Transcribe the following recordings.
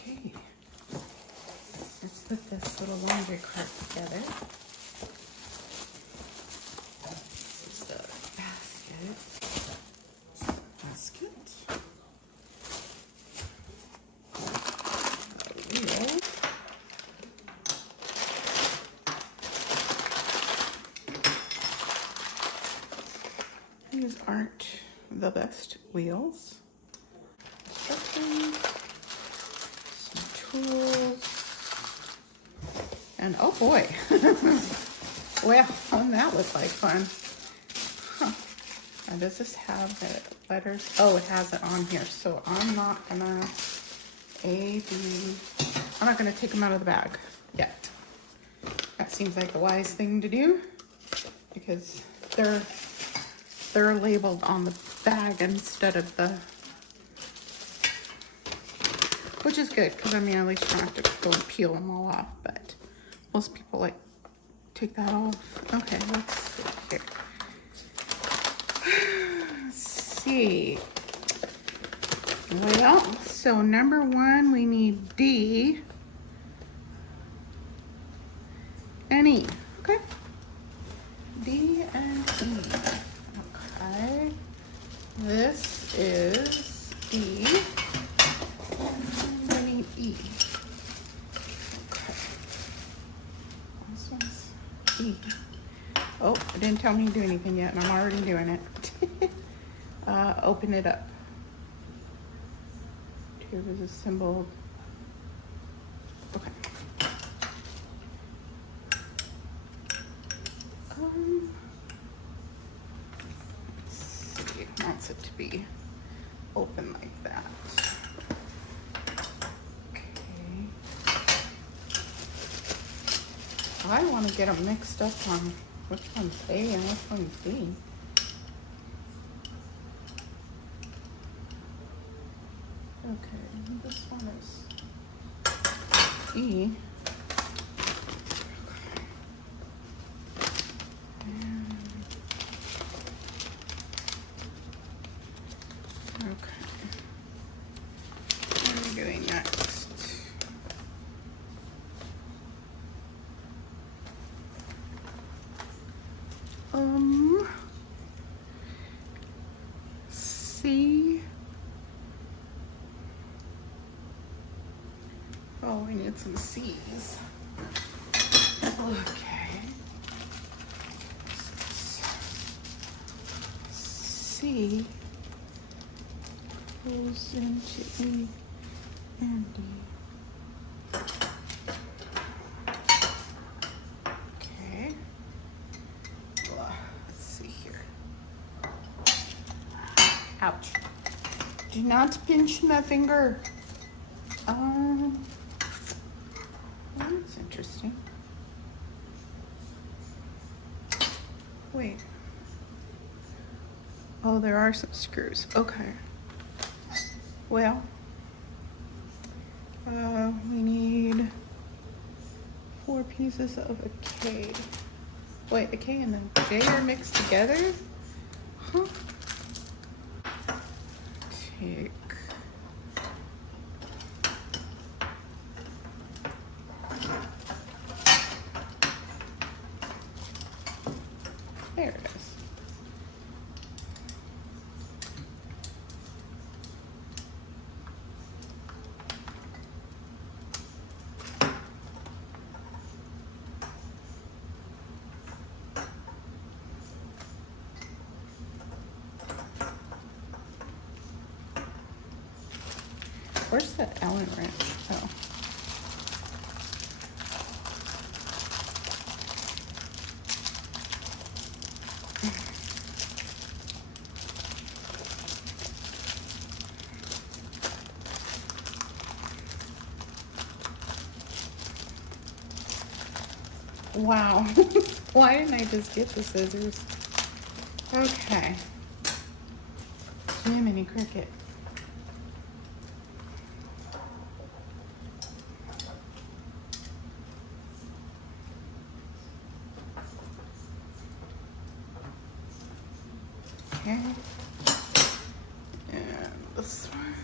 Okay, let's put this little laundry cart together. This is the basket. The wheel. These aren't the best wheels. Instructions, some tools, and oh boy, well, that was like fun. Huh. Now, does this have the letters? Oh, it has it on here, so I'm not gonna I'm not gonna take them out of the bag yet. That seems like a wise thing to do because they're labeled on the bag instead of the, which is good because I mean at least you don't have to go and peel them all off, but most people like take that off. Okay, let's see here. Let's see. Well, so number one, we need D and E. Okay. D and E. Okay. This is D. And I need E. Okay. This one's E. Oh, it didn't tell me to do anything yet, and I'm already doing it. Open it up. Here is a symbol. Okay. Let's see. It wants it to be open like that. Okay. I want to get them mixed up on which one's A and which one's B. Okay, this one is E. Okay. What are we doing next? C. Oh, we need some C's. Okay. C goes into E and D. Okay. Let's see here. Ouch. Do not pinch my finger. That's interesting. Wait. Oh, there are some screws. Okay. Well, we need 4 pieces of a K. Wait, the K and the J are mixed together? Huh? Take. There it is. Where's the Allen wrench? Oh. Wow. Why didn't I just get the scissors? Okay. Jiminy Cricket. Okay. And this one.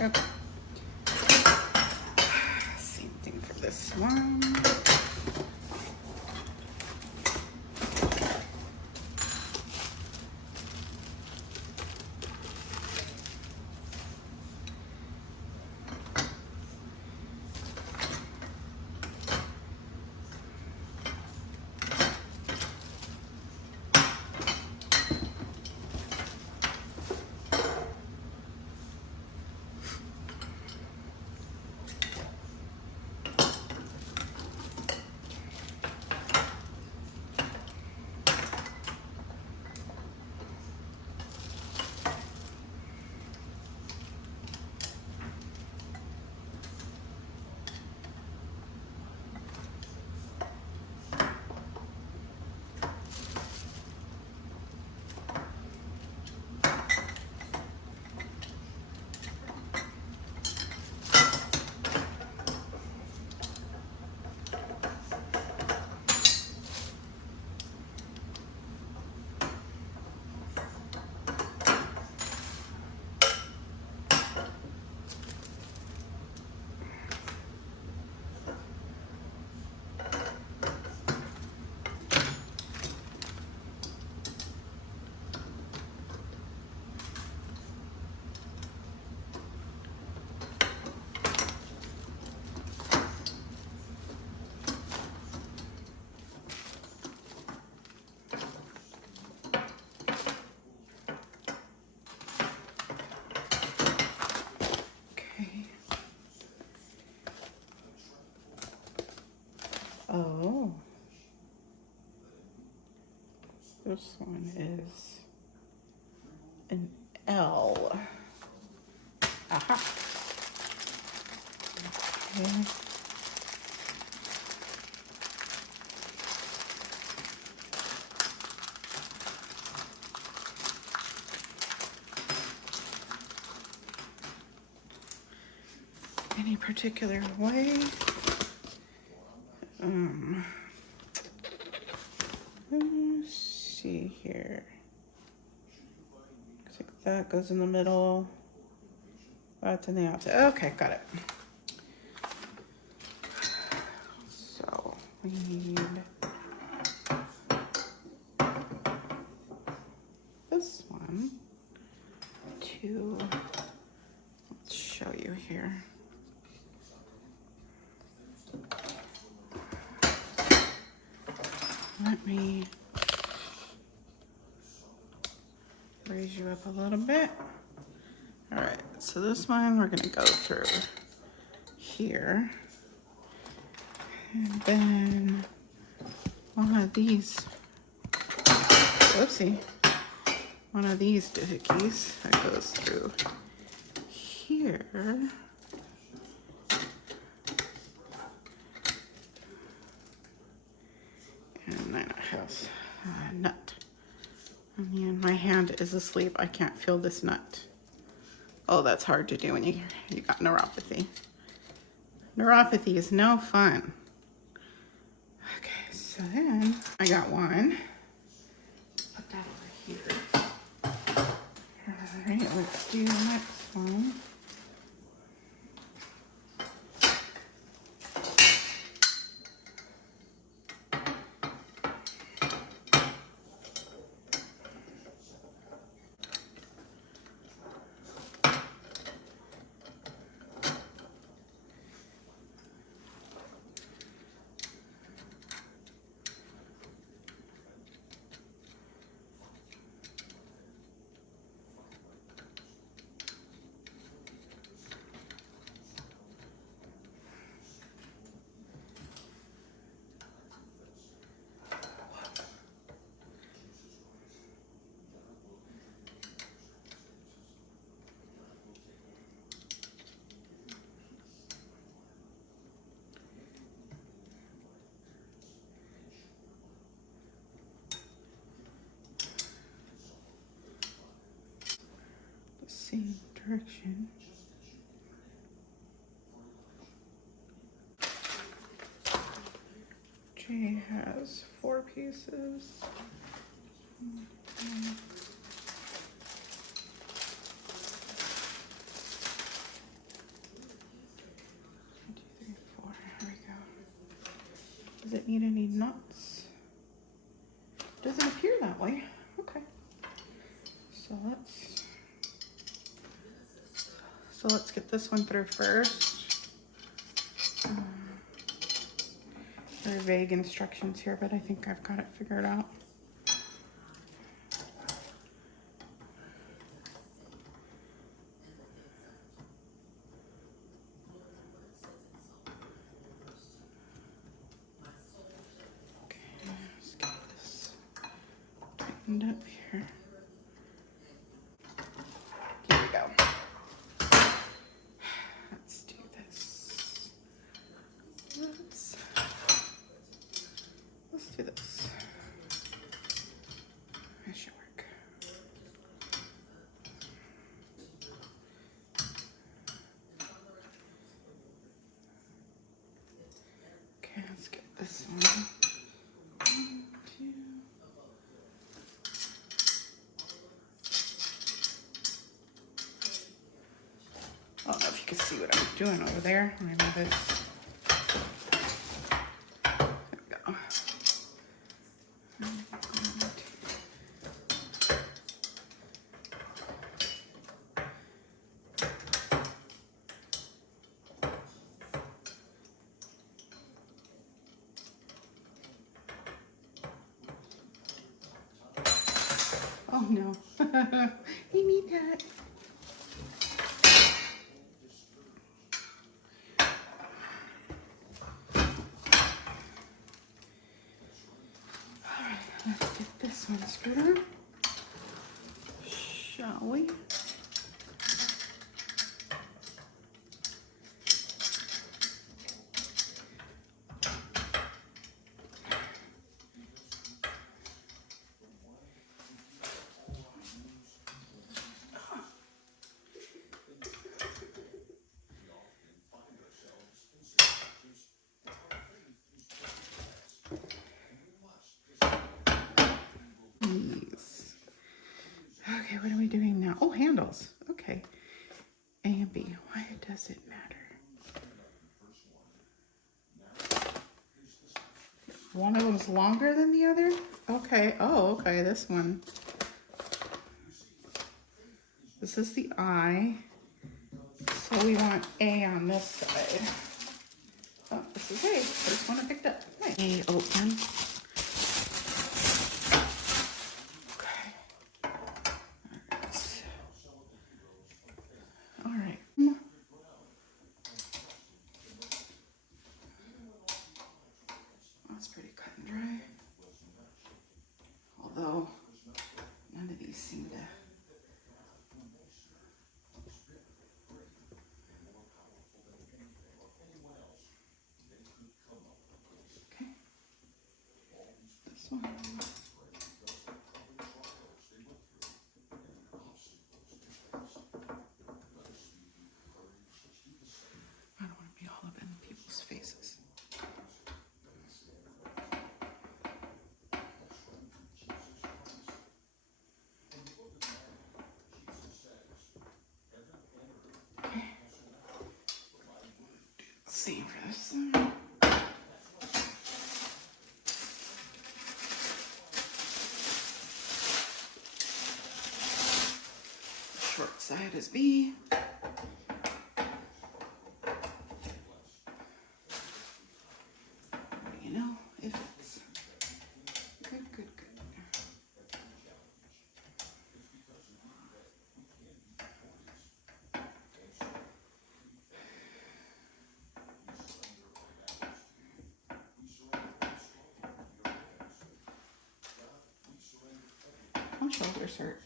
Okay. Same thing for this one. Oh, this one is an L. Aha. Okay. Any particular way? Let's see here. Looks like that goes in the middle. That's in the outside. Okay, got it. So we need this one to, let's show you here. Let me raise you up a little bit. All right, so this one we're gonna go through here. And then one of these, whoopsie, one of these doohickeys that goes through here. And then it has a nut. And my hand is asleep. I can't feel this nut. Oh, that's hard to do when you got neuropathy. Neuropathy is no fun. Okay, so then I got one. Put that over here. All right, let's do the next one. Same direction. J has 4 pieces. Does it need any nuts? Doesn't appear that way. Okay. So let's get this one through first. Very vague instructions here, but I think I've got it figured out. Okay, let's get this tightened up here. Here we go. Let's do this. Let's do this. That should work. Okay, let's get this one. One, two. I don't know if you can see what I'm doing over there. Maybe this. There we go. Oh no. You need that. Alright, let's get this one screwed on. Shall we? Okay, what are we doing now? Oh, handles. Okay. A and B. Why does it matter? One of them's longer than the other? Okay. Oh, okay. This one. This is the I. So we want A on this side. Oh, this is A. First one I picked up. Nice. A open. That's pretty cut and dry. Although, none of these seem to... Okay. This one. I don't want to be all up in people's faces. See for this one. Short side is B. You know, if it's good. My shoulders hurt.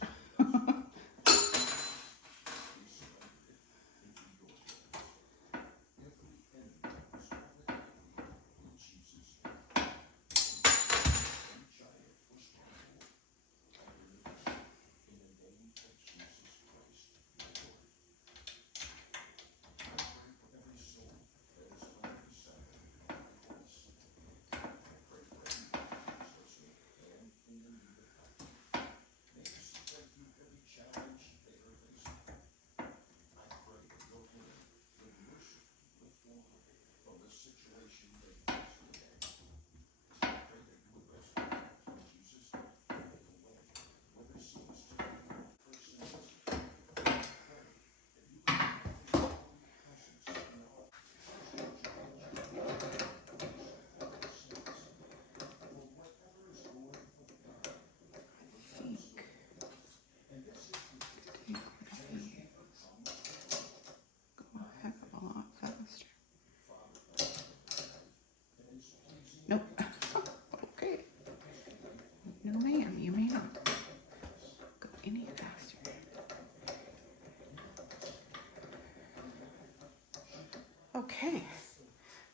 Okay,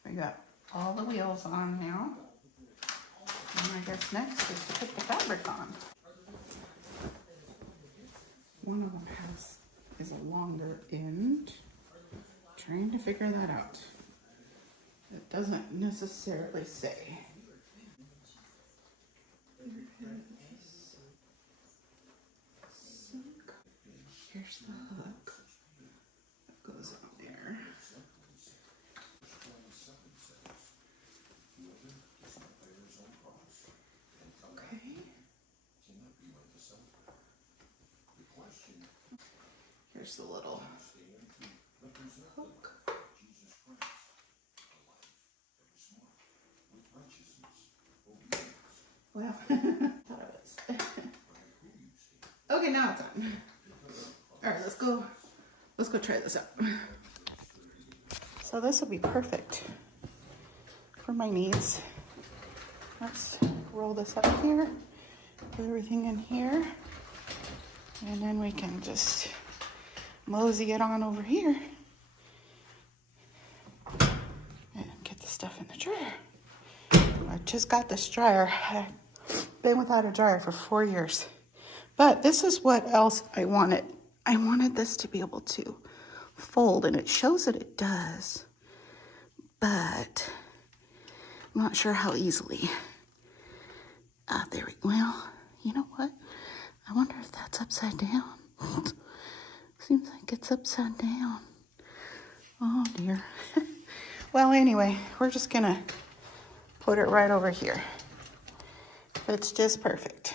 we got all the wheels on now. And I guess next is to put the fabric on. One of them is a longer end. Trying to figure that out. It doesn't necessarily say. Here's the hook that goes on there. Okay. Here's the little hook. Well, thought it was. Okay, now it's on. All right, let's go try this out. So this will be perfect for my needs. Let's roll this up here, put everything in here, and then we can just mosey it on over here and get the stuff in the dryer. I just got this dryer. I've been without a dryer for 4 years. But this is what else I wanted. I wanted this to be able to fold, and it shows that it does, but I'm not sure how easily. There we go. Well, you know what? I wonder if that's upside down. Seems like it's upside down. Oh dear. Well, anyway, we're just gonna put it right over here. It's just perfect.